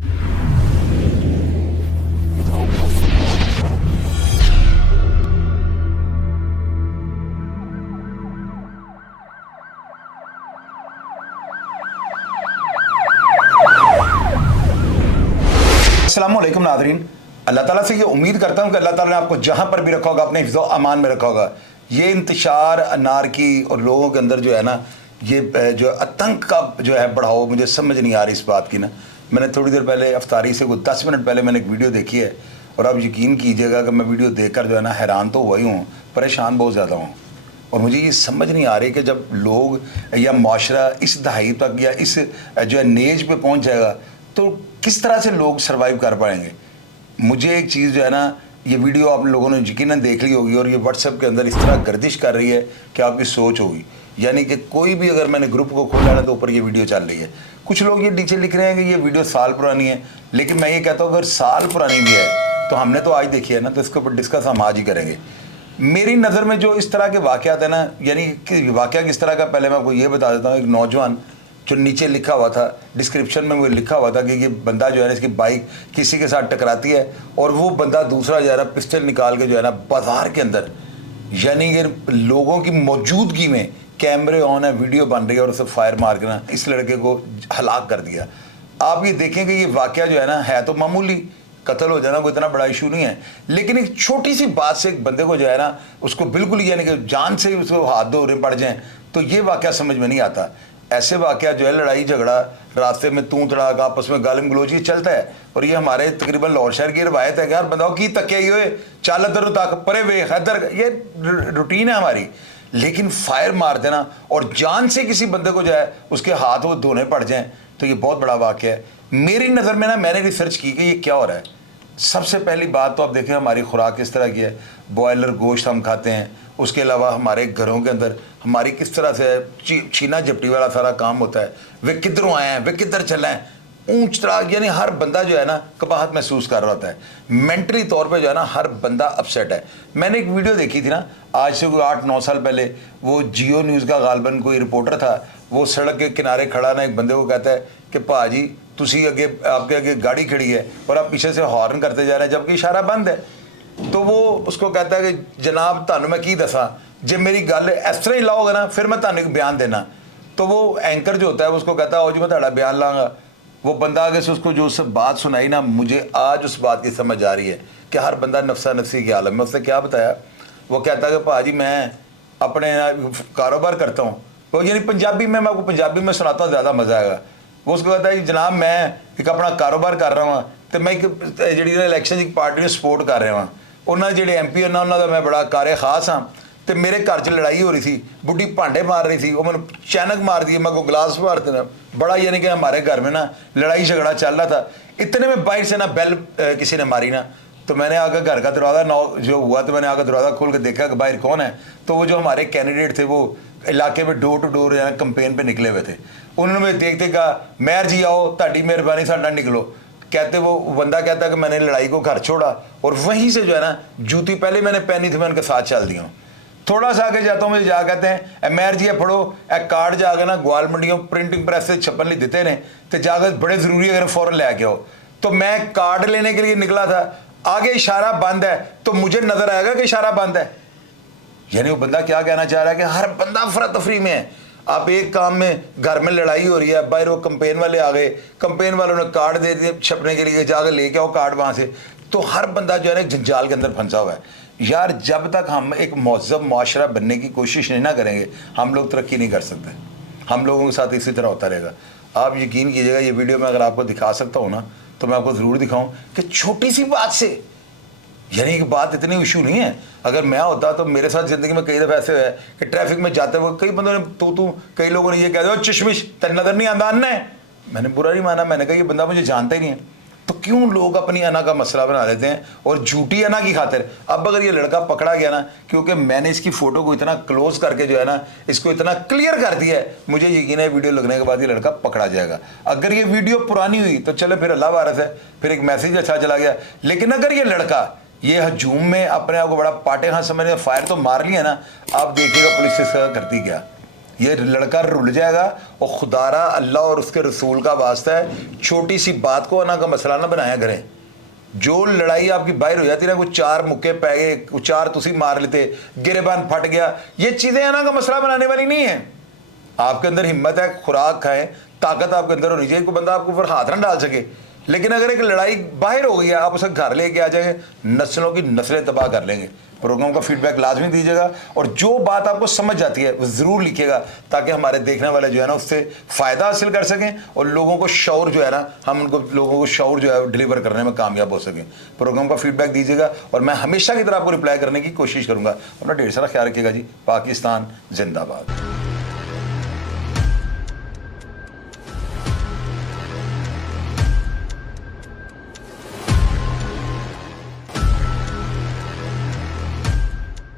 अस्सलामुअलैकुम नाज़रीन, अल्लाह ताला से ये उम्मीद करता हूँ कि अल्लाह ताला ने आपको जहाँ पर भी रखा होगा अपने हिफ्ज़ अमान में रखा होगा। ये इंतशार अनारकी और लोगों के अंदर जो है ना, ये जो आतंक का जो है बढ़ाओ, मुझे समझ नहीं आ रही इस बात की ना। मैंने थोड़ी देर पहले अफ्तारी से कुछ 10 मिनट पहले मैंने एक वीडियो देखी है और आप यकीन कीजिएगा कि मैं वीडियो देख कर जो है ना हैरान तो हुआ ही हूँ, परेशान बहुत ज़्यादा हूँ। और मुझे ये समझ नहीं आ रही कि जब लोग या माशरा इस दहाई तक या इस जो है नेज पे पहुँच जाएगा तो किस तरह से लोग सर्वाइव कर पाएंगे। मुझे एक चीज़ जो है ना, ये वीडियो आप लोगोों ने यकीनन देख ली होगी और ये व्हाट्सएप के अंदर इस तरह गर्दिश कर रही है कि आपकी सोच होगी, यानी कि कोई भी अगर मैंने ग्रुप को खोला ना तो ऊपर ये वीडियो चल रही है। कुछ लोग ये नीचे लिख रहे हैं कि ये वीडियो साल पुरानी है, लेकिन मैं ये कहता हूँ अगर साल पुरानी भी है तो हमने तो आज देखी है ना, तो इसके ऊपर डिस्कस हम आज ही करेंगे। मेरी नज़र में जो इस तरह के वाक़यात है ना, यानी कि वाक़या किस तरह का, पहले मैं आपको ये बता देता हूँ। एक नौजवान जो नीचे लिखा हुआ था, डिस्क्रिप्शन में वो लिखा हुआ था कि ये बंदा जो है ना, इसकी बाइक किसी के साथ टकराती है और वो बंदा दूसरा जो है ना पिस्टल निकाल के जो है ना बाज़ार के अंदर, यानी कि लोगों की मौजूदगी में कैमरे ऑन है, वीडियो बन रही है और उसे फायर मार के ना इस लड़के को हलाक कर दिया। आप ये देखें कि ये वाक़या जो है ना, है तो मामूली, कत्ल हो जाना कोई इतना बड़ा इशू नहीं है, लेकिन एक छोटी सी बात से एक बंदे को जो है ना उसको बिल्कुल यानी कि जान से ही उसको हाथ धोने पड़ जाएँ, तो ये वाक़या समझ में नहीं आता। ऐसे वाक़या जो है, लड़ाई झगड़ा, रास्ते में तू तड़ाक, आपस में गालिम गलोच, ये चलता है। और ये हमारे तकरीबन लाहौर शहर की रवायत है कि यार बंदाओ की तके हुए चाल दर तक परे वे हैदर, ये रूटीन है हमारी। लेकिन फायर मार देना और जान से किसी बंदे को जो है उसके हाथ वो धोने पड़ जाएं, तो ये बहुत बड़ा वाक़या है। मेरी नज़र में ना, मैंने रिसर्च की कि ये क्या हो रहा है। सबसे पहली बात तो आप देखें हमारी खुराक किस तरह की है। बॉयलर गोश्त हम खाते हैं, उसके अलावा हमारे घरों के अंदर हमारी किस तरह से छीना झपटी वाला सारा काम होता है। वे किधरों आए हैं, वे किधर चले हैं, ऊंच तराक, यानी हर बंदा जो है ना कबाहत महसूस कर रहा होता है। मेंटली तौर पे जो है ना हर बंदा अपसेट है। मैंने एक वीडियो देखी थी ना, आज से कोई 8-9 साल पहले, वो जियो न्यूज़ का गालबन कोई रिपोर्टर था, वो सड़क के किनारे खड़ा ना एक बंदे को कहता है कि भाजी तुसी अगे, आपके आगे गाड़ी खड़ी है और आप पीछे से हॉर्न करते जा रहे हैं जबकि इशारा बंद है। तो वो उसको कहता है कि जनाब तानू मैं की दसा, जब मेरी गल इस तरह ही लाओगे ना फिर मैं तानू बयान देना। तो वो एंकर जो होता है उसको कहता है ओ जी मैं ताड़ा बयान लाँगा। वो बंदा आगे से उसको जो उस बात सुनाई ना, मुझे आज उस बात की समझ आ रही है कि हर बंदा नफसा नफसी के आलम में। उसने क्या बताया, वो कहता है कि भाजी मैं अपने कारोबार करता हूँ, वो यानी पंजाबी में, मैं आपको पंजाबी में सुनाता हूँ ज़्यादा मज़ा आएगा। वो उसको कहता है जनाब मैं एक अपना कारोबार कर रहा हूँ, तो मैं एक जी इलैक्शन की पार्टी में सपोर्ट कर रहा हूँ, उन्होंने जो MP हैं उन्होंने मैं बड़ा कारे खास हाँ। तो मेरे घर च लड़ाई हो रही थी, बुढ़ी भांडे मार रही थी, वो मैंने अचानक मार दिए, मैं को गिलास मार देना, बड़ा यानी कि हमारे घर में ना लड़ाई झगड़ा चल रहा था। इतने में बाहर से ना बेल किसी ने मारी ना, तो मैंने आकर घर का दरवाज़ा जो हुआ, तो मैंने आकर दरवाज़ा खोल के देखा कि बाहर कौन है। तो वो जो हमारे कैंडिडेट थे वो इलाके में डोर टू डोर कंपेन पे निकले हुए थे। उन्होंने मुझे देखते कहा मेयर जी आओ, ताड़ी मेहरबानी साडा निकलो। कहते वो बंदा कहता कि मैंने लड़ाई को घर छोड़ा और वहीं से जो है ना जूती पहले मैंने पहनी थी, मैं उनके साथ चल दिया हूँ। थोड़ा सा आगे जाता हूँ, मुझे जा कहते हैं मेयर जी पढ़ो ए कार्ड जाकर ना ग्वाल मंडियों प्रिंटिंग प्रेस से छपन ली देते ने, तो जाकर बड़े ज़रूरी अगर फ़ौरन ले के आओ। तो मैं कार्ड लेने के लिए निकला था, आगे इशारा बंद है, तो मुझे नज़र आएगा कि इशारा बंद है। यानी वो बंदा क्या कहना चाह रहा है कि हर बंदा अफरा तफरी में है। आप एक काम में, घर में लड़ाई हो रही है, बाहर वो कंपेन वाले आ गए, कंपेन वालों ने कार्ड दे दिए छपने के लिए, जाकर लेके आओ कार्ड वहाँ से। तो हर बंदा जो है ना एक जंजाल के अंदर फंसा हुआ है। यार जब तक हम एक महज़ब माशरा बनने की कोशिश नहीं ना करेंगे, हम लोग तरक्की नहीं कर सकते। हम लोगों के साथ इसी तरह होता रहेगा। आप यकीन कीजिएगा, ये वीडियो में अगर आपको दिखा सकता हूँ ना, तो मैं आपको ज़रूर दिखाऊँ कि छोटी सी बात से, यानी कि बात इतनी इशू नहीं है। अगर मैं होता तो मेरे साथ ज़िंदगी में कई दफ़े ऐसे है कि ट्रैफिक में जाते हुए कई बंदों ने तू कई लोगों ने ये कह दिया चश्मिश तेन नज़र नहीं आंदा अन्ना है। मैंने बुरा नहीं माना, मैंने कहा ये बंदा मुझे जानता ही नहीं है। तो क्यों लोग अपनी अना का मसला बना देते हैं और झूठी अना की खातिर। अब अगर ये लड़का पकड़ा गया ना, क्योंकि मैंने इसकी फ़ोटो को इतना क्लोज करके जो है ना इसको इतना क्लियर कर दिया है, मुझे यकीन है वीडियो लगने के बाद ये लड़का पकड़ा जाएगा। अगर ये वीडियो पुरानी हुई तो चलो फिर अल्लाह वारस है, फिर एक मैसेज अच्छा चला गया। लेकिन अगर ये लड़का ये हजूम में अपने आप को बड़ा पाटे हाँ समझने फायर तो मार लिया ना, आप देखिएगा पुलिस इसका करती क्या। یہ لڑکا رل جائے گا. اور خدارا اللہ اور اس کے رسول کا واسطہ ہے, چھوٹی سی بات کو انا کا مسئلہ نہ بنایا کریں. جو لڑائی آپ کی باہر ہو جاتی ہے نا, کوئی 4 مکے پہ گئے, 4 تسی مار لیتے, گریبان پھٹ گیا, یہ چیزیں انا کا مسئلہ بنانے والی نہیں ہیں. آپ کے اندر ہمت ہے, خوراک کھائیں, طاقت آپ کے اندر ہونی چاہیے, کوئی بندہ آپ کے اوپر ہاتھ نہ ڈال سکے. لیکن اگر ایک لڑائی باہر ہو گئی ہے, آپ اسے گھر لے کے آ جائیں گے, نسلوں کی نسلیں تباہ کر لیں گے. پروگرام کا فیڈ بیک لازمی دیجیے گا, اور جو بات آپ کو سمجھ جاتی ہے وہ ضرور لکھیے گا, تاکہ ہمارے دیکھنے والے جو ہے نا اس سے فائدہ حاصل کر سکیں, اور لوگوں کو شعور جو ہے نا, ہم ان کو لوگوں کو شعور جو ہے ڈلیور کرنے میں کامیاب ہو سکیں. پروگرام کا فیڈ بیک دیجیے گا, اور میں ہمیشہ کی طرح آپ کو رپلائی کرنے کی کوشش کروں گا. اپنا ڈھیر سارا خیال رکھیے گا جی. پاکستان زندہ باد.